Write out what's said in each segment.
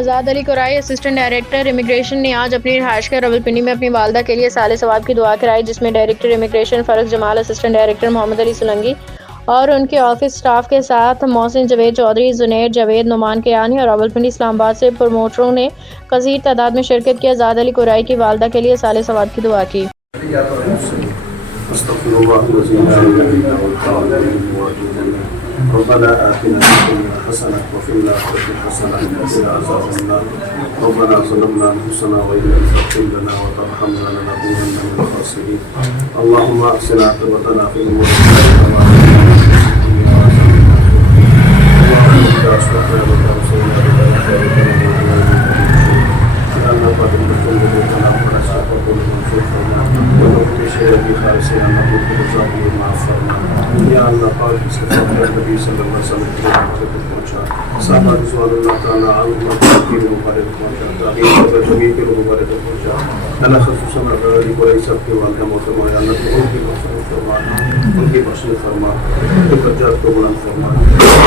آزاد علی قرائی assistant director immigration نے آج اپنی رہائش گاہ راولپنڈی میں اپنی والدہ کے لیے سال ثواب کی دعا کرائی، جس میں ڈائریکٹر امیگریشن فرز جمال، اسسٹنٹ ڈائریکٹر محمد علی سولنگی اور ان کے آفس سٹاف کے ساتھ محسن جاوید چودھری، زنید جاوید، نعمان کیانی اور راولپنڈی اسلام آباد سے پروموٹروں نے کثیر تعداد میں شرکت کی۔ آزاد علی قرائی کی والدہ کے لیے سال ثواب کی دعا کی۔ ربنا آتنا في الدنيا حسنة وفي الآخرة حسنة وقنا عذاب النار ربنا ظلمنا أنفسنا وإن لم تغفر لنا وترحمنا لنكونن من الخاسرين اللهم أحسن عاقبتنا في الأمور كلها اللهم إذا أصلحنا لك رسولنا بذلك لأن قادم بكل بيتنا ونستغفر من شركنا ونبكي شيئا بخالصنا نقول بجزاء مع فرنا یا اللہ پاک اس کے فضل نبی صلی اللہ علیہ وسلم کے مقصد پہنچا صحابہ رضوان اللہ تعالیٰ عنہم کی مبارک پہنچا تاکہ جمعی کے مبارک پہنچا اللہ خصوصاً علی قرائی صاحب کے والدہ محترمہ اللہ تو ان کی مغفرت فرما، ان کی بخشش فرما، ان کے درجات کو بلند فرما،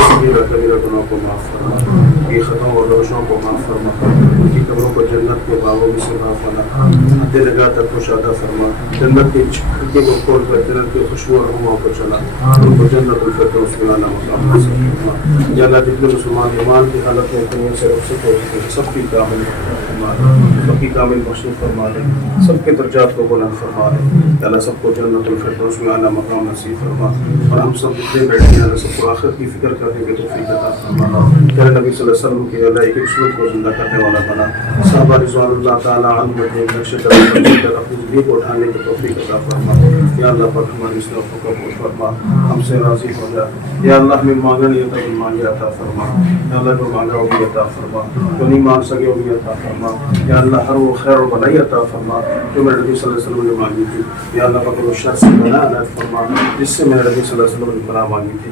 صغیرہ کبیرہ گناہوں کو معاف فرما، ان کی خطاؤں اور روشوں کو معاف فرما، ان کی قبروں کو جنت کے باغوں میں سے معاف فرما، دل نگاہ تک کو شادہ فرما، جنت کی چھٹی کو کھول کر جنت کی خوشبو اور ہواؤں کو چلا ان کو جنت الفردوس میں اعلیٰ مقام حاصل فرما۔ یا اللہ جتنے مسلمان ایمان کی حالت میں دنیا سے رخصت ہو چکے ہیں سب کی کامل فرما دے، سب کی کامل بخشش فرما دے، سب کے درجات کو بلند فرما دے۔ یا اللہ سب کو جنت الفردوس میں اعلیٰ مقام نصیب فرما، اور ہم سب جتنے بیٹھے ہیں اللہ سب کو آخرت کی فکر کرنے کے توفیق عطا فرما۔ پیارے نبی صلی اللہ علیہ وسلم کی اللہ ایک سنت کو زندہ کرنے والا بنا، صحابہ رضوان اللہ تعالیٰ عنہم کے نقش قدم پر اپنی زندگی کو اٹھانے کی توفیق عطا فرما۔ یا اللہ پاک ہماری اصلاح کو قبول فرما، ہم سے راضی ہو جا۔ یا اللہ ہمیں مانگا نہیں ہوتا کہ مانگے عطا فرما، یا اللہ جو مانگا وہ بھی عطا فرما، جو نہیں مانگ سکے وہ بھی عطا فرما۔ یا اللہ ہر وہ خیر و بھلائی عطا فرما جو میرے نبی صلی اللہ علیہ وسلم نے مانگی تھی۔ یا اللہ پاک وہ شر سے پناہ عنایت فرما جس سے میرے نبی صلی اللہ علیہ وسلم نے پناہ مانگی تھی۔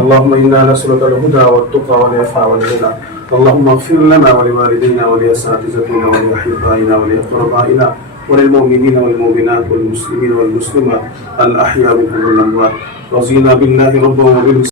اللهم انا نسألك الهدى والتقى والعفاف والغنى اللهم اغفر لنا ولوالدينا ولأساتذتنا ولأحبائنا ولأقربائنا وللمؤمنين والمؤمنات والمسلمين والمسلمات الأحياء منهم والأموات رضينا بالله ربا وبالإسلام